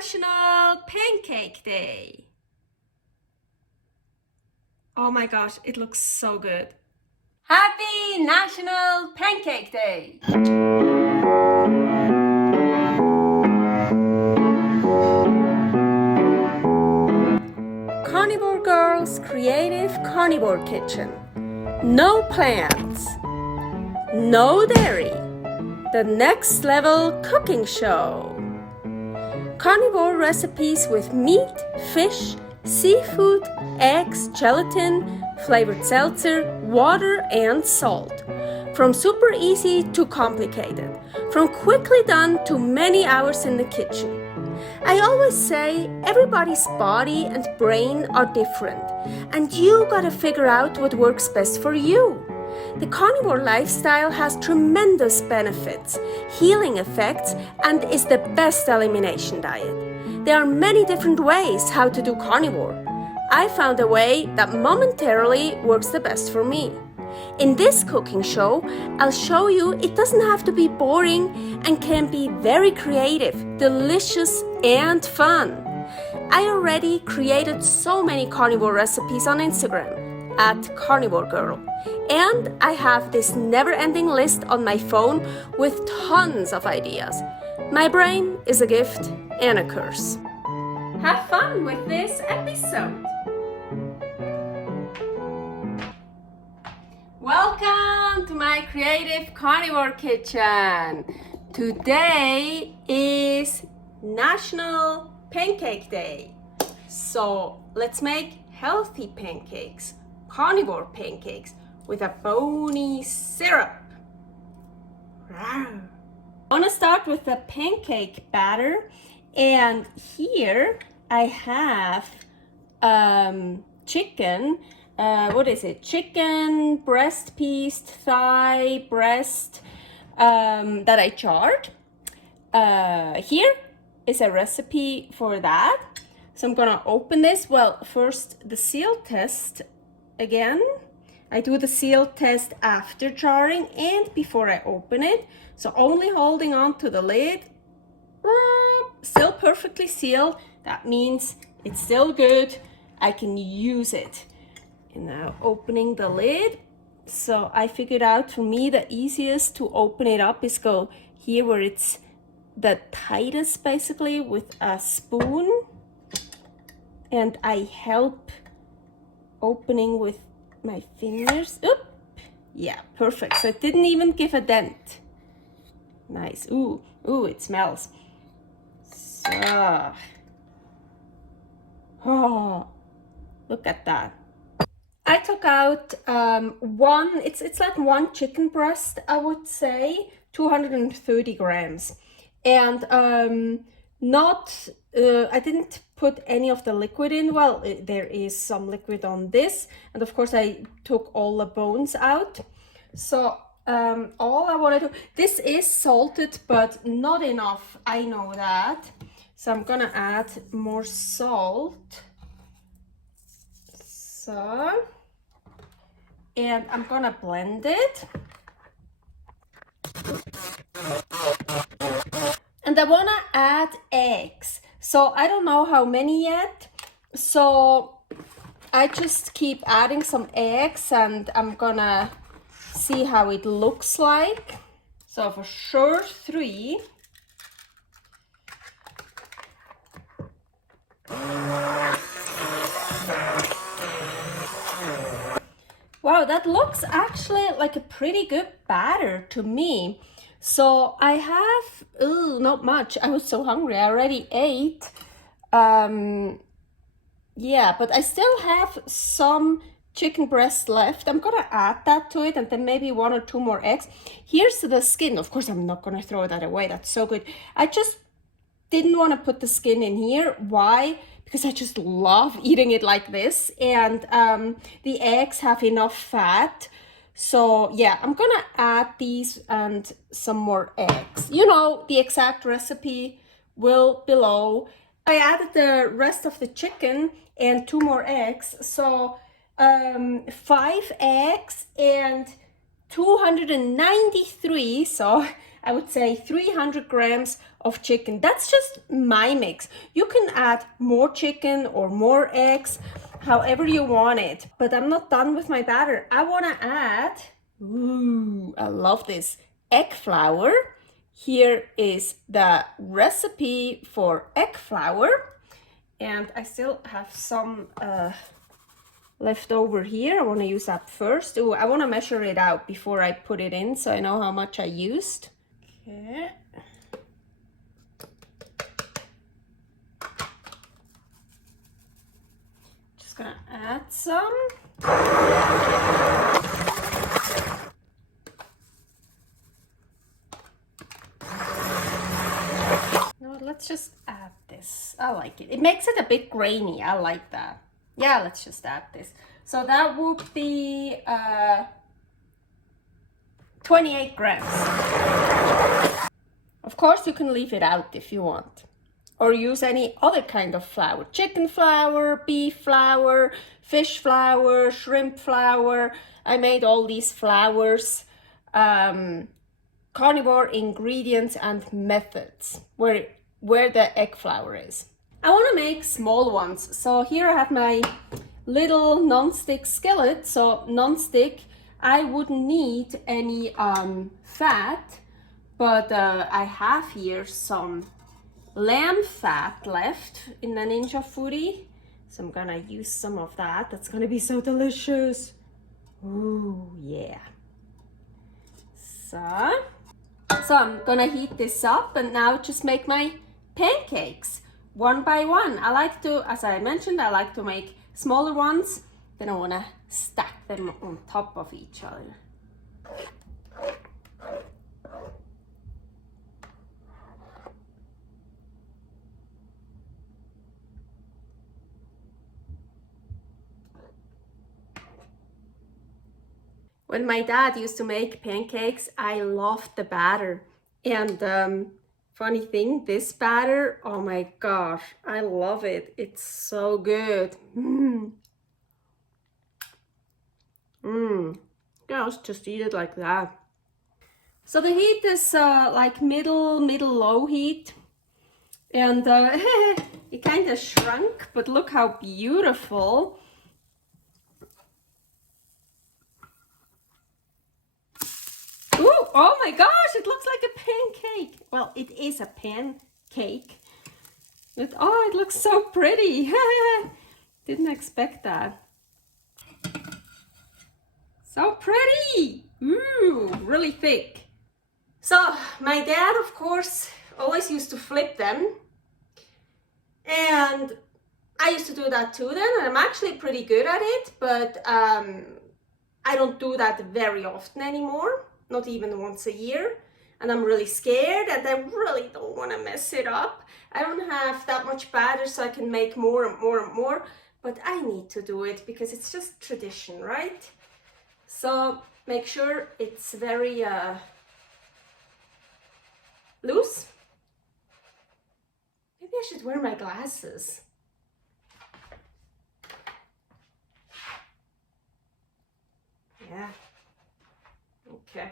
National Pancake Day. Oh my gosh, it looks so good. Happy National Pancake Day! Carnivore Girl's Creative Carnivore Kitchen. No plants, no dairy. The next level cooking show. Carnivore recipes with meat, fish, seafood, eggs, gelatin, flavored seltzer, water, and salt. From super easy to complicated. From quickly done to many hours in the kitchen. I always say everybody's body and brain are different, and you gotta figure out what works best for you. The carnivore lifestyle has tremendous benefits, healing effects, and is the best elimination diet. There are many different ways how to do carnivore. I found a way that momentarily works the best for me. In this cooking show, I'll show you it doesn't have to be boring and can be very creative, delicious, and fun. I already created so many carnivore recipes on Instagram at karnivorgirl, and I have this never-ending list on my phone with tons of ideas. My brain is a gift and a curse. Have fun with this episode. Welcome to my creative carnivore kitchen. Today is National Pancake Day. So let's make healthy pancakes, carnivore pancakes with a Boney syrup. I want to start with the pancake batter, and here I have chicken. What is it? Chicken, breast piece, thigh, breast that I charred. Here is a recipe for that. So I'm gonna open this. Well, first the seal test again. I do the seal test after charring and before I open it. So only holding on to the lid. Still perfectly sealed. That means it's still good. I can use it. And now opening the lid. So I figured out for me the easiest to open it up is go here where it's the tightest, basically, with a spoon. And I help opening with my fingers. Oop! Yeah, perfect. So it didn't even give a dent. Nice. Ooh, it smells. So, oh, look at that. I took out one, it's like one chicken breast, I would say, 230 grams. And I didn't put any of the liquid in. Well, there is some liquid on this. And of course, I took all the bones out. So all I want to do, this is salted, but not enough. I know that. So I'm gonna add more salt. So, and I'm gonna blend it. And I wanna add eggs. So I don't know how many yet. So I just keep adding some eggs and I'm gonna see how it looks like. So for sure 3. Wow, that looks actually like a pretty good batter to me. So I have, not much. I was so hungry. I already ate. Yeah, but I still have some chicken breast left. I'm gonna add that to it and then maybe 1 or 2 more eggs. Here's the skin. Of course, I'm not gonna throw that away. That's so good. I just didn't want to put the skin in here. Why? Because I just love eating it like this, and the eggs have enough fat. So yeah, I'm gonna add these and some more eggs. You know, the exact recipe will below. I added the rest of the chicken and 2 more eggs. So 5 eggs and 293. So I would say 300 grams of chicken. That's just my mix. You can add more chicken or more eggs, however you want it. But I'm not done with my batter. I want to add, ooh, I love this, egg flour. Here is the recipe for egg flour. And I still have some left over here. I want to use that first. Oh, I want to measure it out before I put it in so I know how much I used. Okay. Just gonna add some. No, let's just add this. I like it. It makes it a bit grainy. I like that. Yeah, let's just add this. So that would be 28 grams. Of course, you can leave it out if you want. Or use any other kind of flour. Chicken flour, beef flour, fish flour, shrimp flour. I made all these flours. Carnivore ingredients and methods where the egg flour is. I want to make small ones. So here I have my little non-stick skillet. So non-stick, I wouldn't need any fat, but I have here some lamb fat left in the Ninja Foodie. So I'm gonna use some of that. That's gonna be so delicious. Ooh, yeah. So I'm gonna heat this up and now just make my pancakes one by one. I like to, as I mentioned, I like to make smaller ones. Then I wanna stack them on top of each other. When my dad used to make pancakes, I loved the batter. And funny thing, this batter, oh my gosh, I love it. It's so good. Yeah, let's just eat it like that. So the heat is like middle-low heat. And it kind of shrunk, but look how beautiful. Ooh, oh my gosh, it looks like a pancake. Well, it is a pancake. But oh, it looks so pretty. Didn't expect that. So pretty. Ooh, really thick. So my dad, of course, always used to flip them. And I used to do that too then, and I'm actually pretty good at it, but I don't do that very often anymore. Not even once a year, and I'm really scared and I really don't want to mess it up. I don't have that much batter so I can make more and more and more, but I need to do it because it's just tradition, right? So make sure it's very loose. Maybe I should wear my glasses. Yeah. Okay.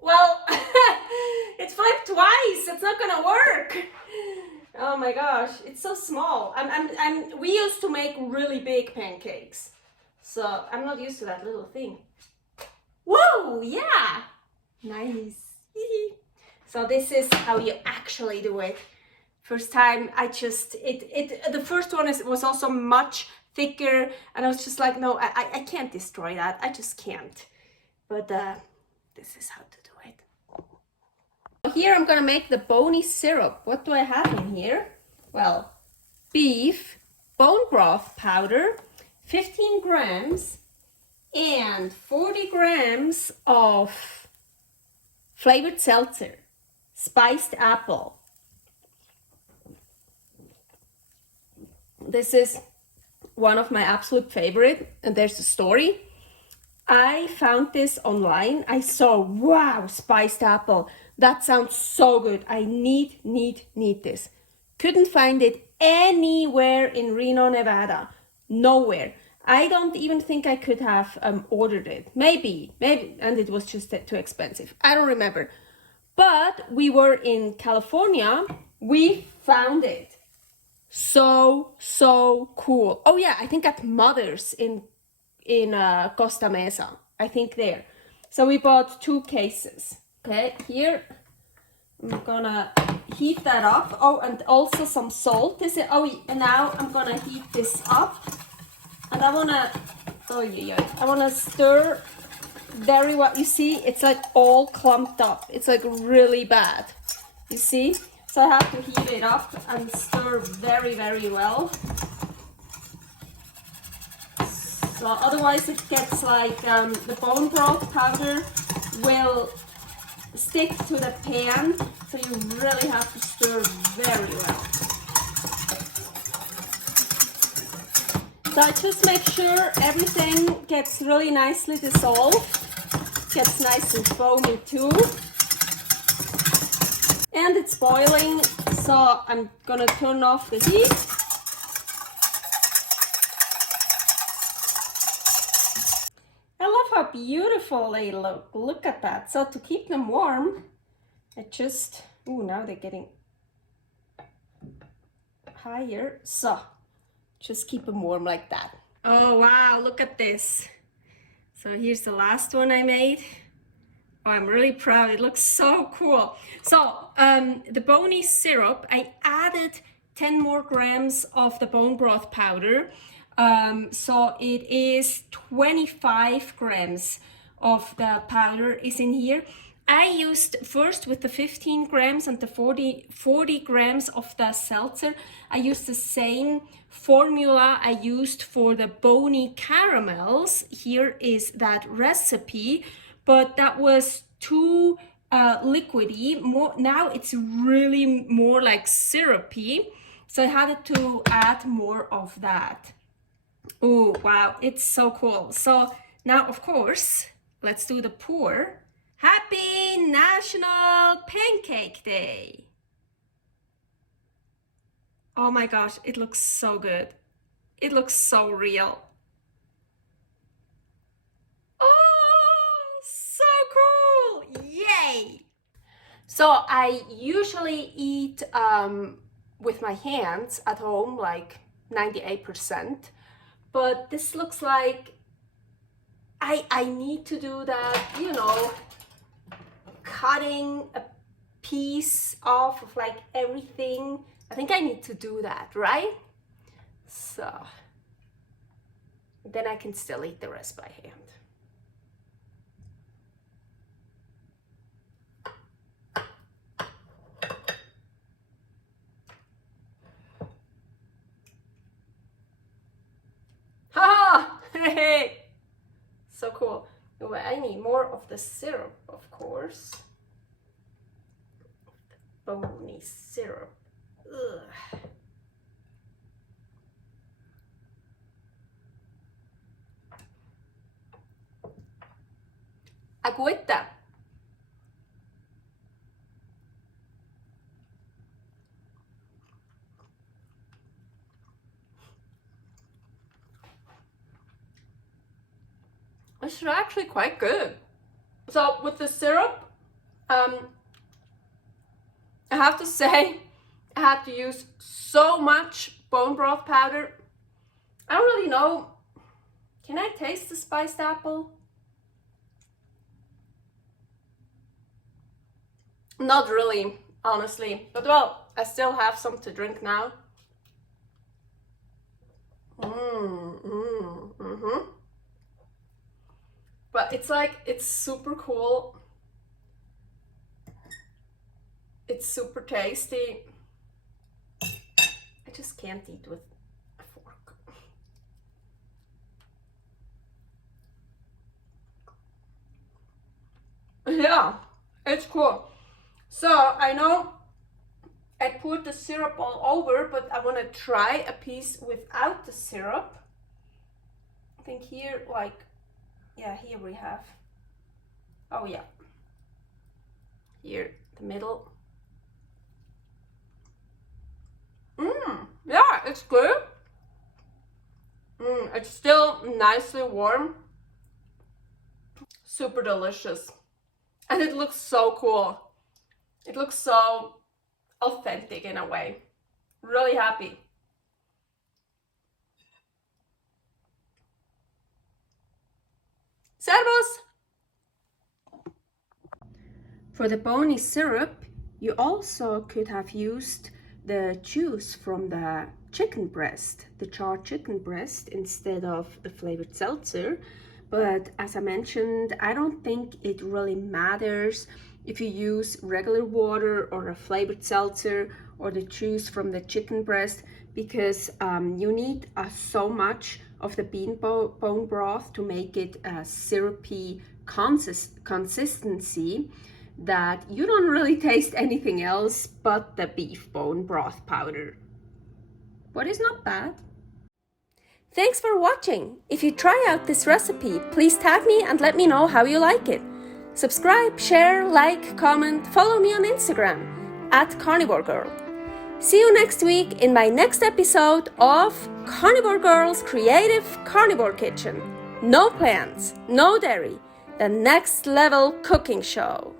Well, it flipped twice. It's not gonna work. Oh my gosh, it's so small. We used to make really big pancakes, so I'm not used to that little thing. Whoa, yeah, nice. So this is how you actually do it. First time, the first one was also much thicker, and I was just like, no, I can't destroy that. I just can't. But this is how to do it. Here I'm gonna make the Boney syrup. What do I have in here? Well, beef bone broth powder, 15 grams, and 40 grams of flavored seltzer, spiced apple. This is one of my absolute favorite, and there's a story. I found this online. I saw, wow, spiced apple. That sounds so good. I need this. Couldn't find it anywhere in Reno, Nevada. Nowhere. I don't even think I could have ordered it. Maybe, and it was just too expensive. I don't remember. But we were in California. We found it. So cool. Oh yeah, I think at Mother's in Costa Mesa. I think there. So we bought 2 cases. Okay, here I'm gonna heat that up. Oh, and also some salt. And now I'm gonna heat this up. And I wanna, I wanna stir very well. You see, it's like all clumped up. It's like really bad. You see? So I have to heat it up and stir very, very well. So otherwise it gets like the bone broth powder will stick to the pan. So you really have to stir very well. So I just make sure everything gets really nicely dissolved, gets nice and foamy too. And it's boiling, so I'm gonna turn off the heat. I love how beautiful they look. Look at that. So to keep them warm, I just, now they're getting higher. So just keep them warm like that. Oh wow, look at this. So here's the last one I made. Oh, I'm really proud. It looks so cool. So the Boney syrup, I added 10 more grams of the bone broth powder. So it is 25 grams of the powder is in here. I used first with the 15 grams and the 40 grams of the seltzer. I used the same formula I used for the Boney caramels. Here is that recipe, but that was too liquidy. Now it's really more like syrupy. So I had to add more of that. Oh, wow, it's so cool. So now, of course, let's do the pour. Happy National Pancake Day! Oh my gosh, it looks so good. It looks so real. Oh, so cool! Yay! So I usually eat with my hands at home, like 98%. But this looks like I need to do that, you know, cutting a piece off of like everything. I think I need to do that, right? So then I can still eat the rest by hand. Ha! Hey! So cool. Anyway, I need more of the syrup, of course. Boney syrup. Ugh. Agüita. It's actually quite good. So with the syrup, I have to say, I had to use so much bone broth powder. I don't really know. Can I taste the spiced apple? Not really, honestly. But well, I still have some to drink now. But it's like, it's super cool. It's super tasty. I just can't eat with a fork. Yeah, it's cool. So I know I put the syrup all over, but I want to try a piece without the syrup. I think here, like, yeah, here we have, oh yeah, here, the middle. Yeah, it's good. It's still nicely warm. Super delicious. And it looks so cool. It looks so authentic in a way. Really happy. Servus! For the Boney syrup, you also could have used the juice from the chicken breast, the charred chicken breast, instead of the flavored seltzer. But as I mentioned, I don't think it really matters if you use regular water or a flavored seltzer or the juice from the chicken breast, because you need so much of the bone broth to make it a syrupy consistency that you don't really taste anything else but the beef bone broth powder. But it's not bad. Thanks for watching. If you try out this recipe, please tag me and let me know how you like it. Subscribe, share, like, comment, follow me on Instagram @karnivorgirl. See you next week in my next episode of Carnivore Girl's Creative Carnivore Kitchen. No plants, no dairy, the next level cooking show.